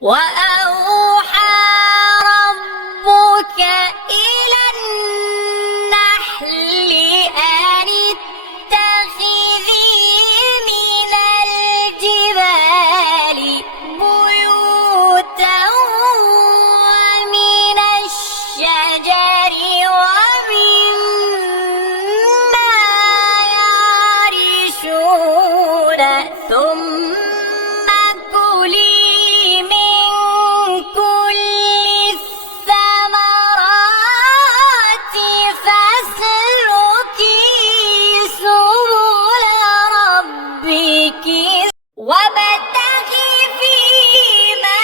وأوحى ربك إلى النحل أن اتخذي من الجبال بيوتا ومن الشجر ومما يعرشون ثم كلي من كل الثمرات فاسلكي سبل ربك وابتغي فيما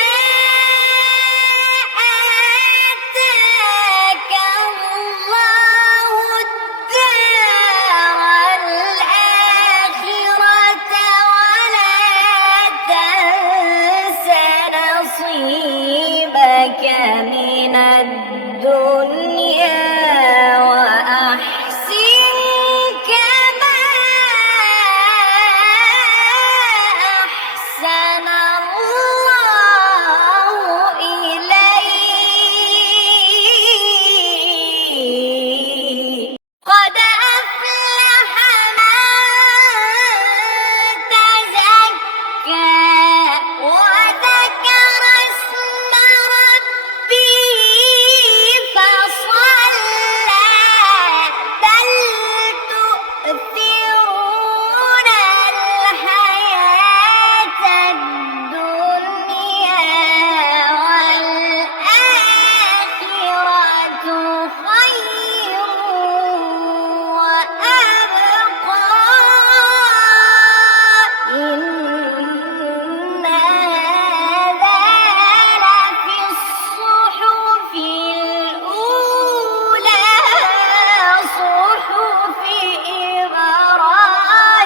آتاك الله الدار الآخرة ولا تنس نصيبك من الدنيا وأحسن كما أحسن الله إليك قد أفلح من تزكى وذكر اسم ربه فصلى بل تؤثرون الحياة الدنيا والآخرة خير وأبقى إن هذا لفي الصحف الأولى صحف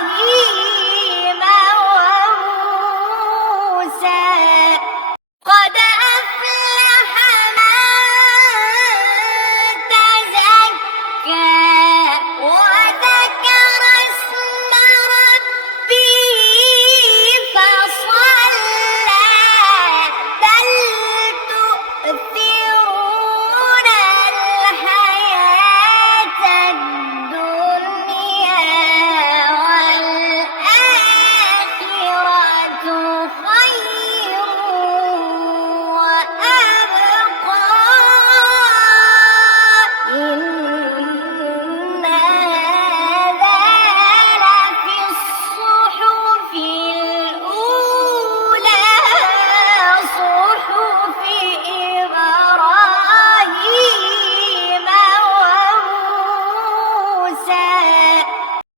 إبراهيم وموسى قد أفلح من تزكى وذكر اسم ربه فصلى بل تؤثرون الحياة الدنيا والآخرة خير وأبقى إن هذا لفي الصحف الأولى صحف إبراهيم وموسى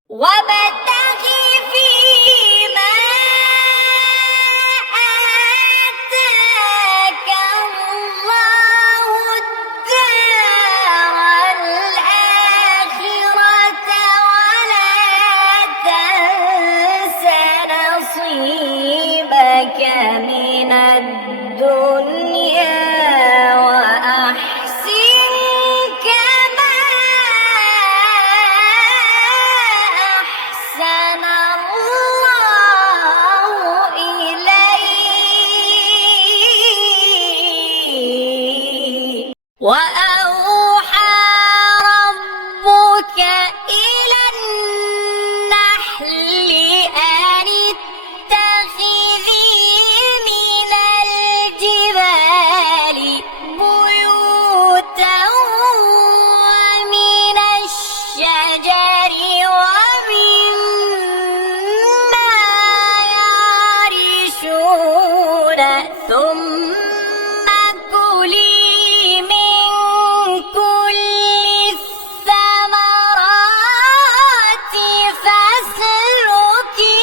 وابتغي فيما آتاك الله الدار الآخرة ولا تنس نصيبك من الدنيا وأحسن كما أحسن الله إليك وأوحى ربك إلى النحل أن اتخذي من الجبال بيوتا ومن الشجر ومما يعرشون ثم كلي من كل الثمرات فاسلكي